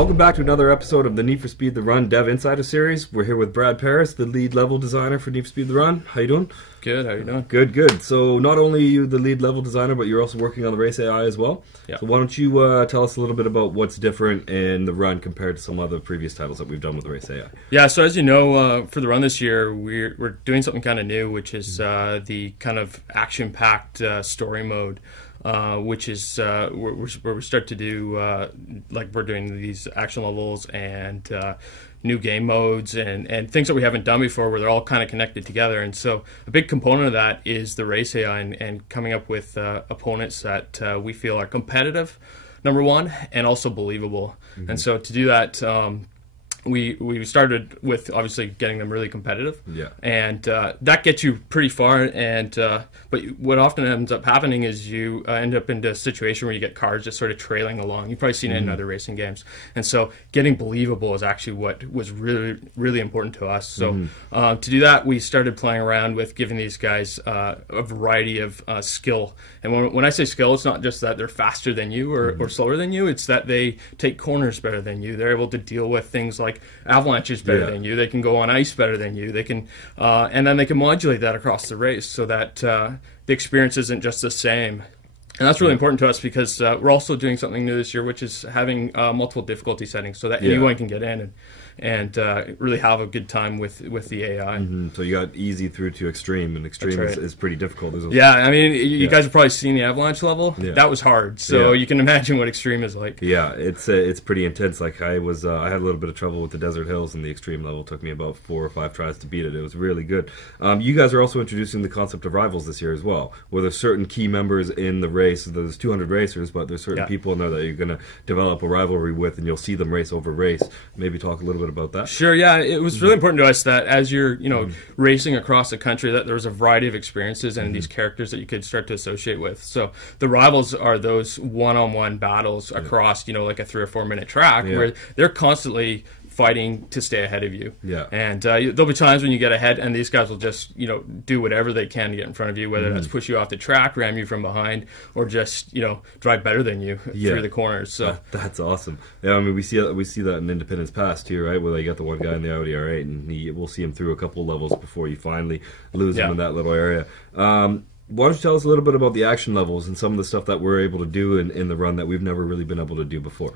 Welcome back to another episode of the Need for Speed The Run Dev Insider Series. We're here with Brad Paris, the lead level designer for Need for Speed The Run. How you doing? Good, how you doing? Good, good. So not only are you the lead level designer, but you're also working on the race AI as well. Yeah. So why don't you tell us a little bit about what's different in The Run compared to some other previous titles that we've done with the race AI? Yeah, so as you know, for The Run this year, we're doing something kind of new, which is the kind of action-packed story mode. Which is where we start to do like we're doing these action levels and new game modes and things that we haven't done before, where they're all kind of connected together. And so a big component of that is the race AI and coming up with opponents that we feel are competitive, number one, and also believable. And so to do that, we started with obviously getting them really competitive, and that gets you pretty far. And but what often ends up happening is you end up into a situation where you get cars just sort of trailing along. You've probably seen it in other racing games, and so getting believable is actually what was really important to us. So to do that, we started playing around with giving these guys a variety of skill. And when I say skill, it's not just that they're faster than you or slower than you. It's that they take corners better than you. They're able to deal with things like avalanches better than you. They can go on ice better than you. They can, and then they can modulate that across the race so that the experience isn't just the same. And that's really important to us because we're also doing something new this year, which is having multiple difficulty settings so that anyone can get in and really have a good time with the AI. So you got easy through to extreme, and extreme is pretty difficult. Yeah, I mean, you guys have probably seen the avalanche level. That was hard, so you can imagine what extreme is like. Yeah, it's pretty intense. Like I had a little bit of trouble with the Desert Hills, and the extreme level took me about 4 or 5 tries to beat it. It was really good. You guys are also introducing the concept of rivals this year as well, where there's certain key members in the race. There's 200 racers, but there's certain people in there that you're going to develop a rivalry with, and you'll see them race over race. Maybe talk a little bit about that. Sure, yeah. It was really important to us that as you're, racing across the country, that there was a variety of experiences and these characters that you could start to associate with. So the rivals are those one-on-one battles across, like a 3 or 4 minute track where they're constantly fighting to stay ahead of you. And there'll be times when you get ahead and these guys will just, do whatever they can to get in front of you, whether that's push you off the track, ram you from behind, or just, drive better than you through the corners. So that's awesome. Yeah, I mean, we see that in Independence Pass too, right? Where they got the one guy in the Audi R8 and we'll see him through a couple levels before you finally lose him in that little area. Why don't you tell us a little bit about the action levels and some of the stuff that we're able to do in the run that we've never really been able to do before?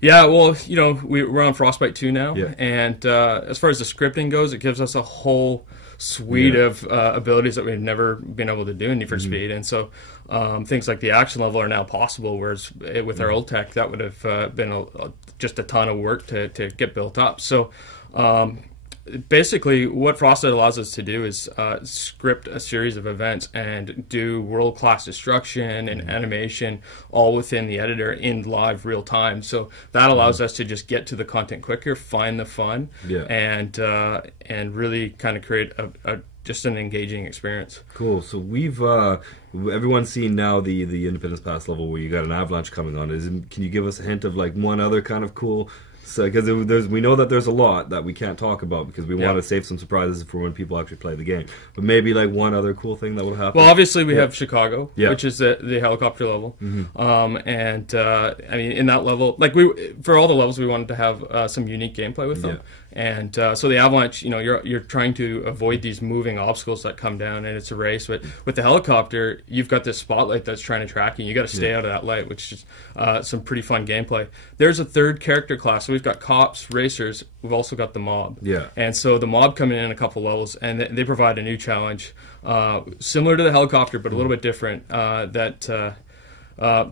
Yeah, well, we're on Frostbite 2 now, and as far as the scripting goes, it gives us a whole suite of abilities that we've never been able to do in Need for Speed, and so things like the action level are now possible, whereas with our old tech, that would have been just a ton of work to get built up. So basically, what Frostbite allows us to do is script a series of events and do world-class destruction and animation all within the editor in live real time. So that allows us to just get to the content quicker, find the fun, and really kind of create just an engaging experience. Cool. So everyone's seen now the Independence Pass level where you got an avalanche coming on. Can you give us a hint of like one other kind of cool? Because we know that there's a lot that we can't talk about because we want to save some surprises for when people actually play the game. But maybe like one other cool thing that will happen. Well, obviously we have Chicago, which is the helicopter level, and I mean in that level, like for all the levels, we wanted to have some unique gameplay with them. And so the avalanche, you're trying to avoid these moving obstacles that come down, and it's a race. But with the helicopter, you've got this spotlight that's trying to track you. You got to stay out of that light, which is some pretty fun gameplay. There's a third character class. So we've got cops, racers. We've also got the mob. And so the mob come in a couple levels, and they provide a new challenge, similar to the helicopter, but a little bit different.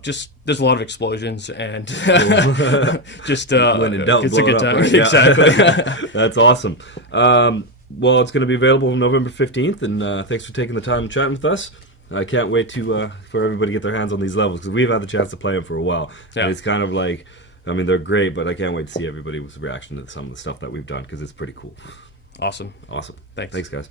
Just there's a lot of explosions and just it's a good time. Exactly. That's awesome. Well, it's going to be available November 15th, and thanks for taking the time and chatting with us. I can't wait for everybody to get their hands on these levels because we've had the chance to play them for a while. And it's kind of like, I mean, they're great, but I can't wait to see everybody's reaction to some of the stuff that we've done because it's pretty cool. Awesome. Awesome. Thanks. Thanks, guys.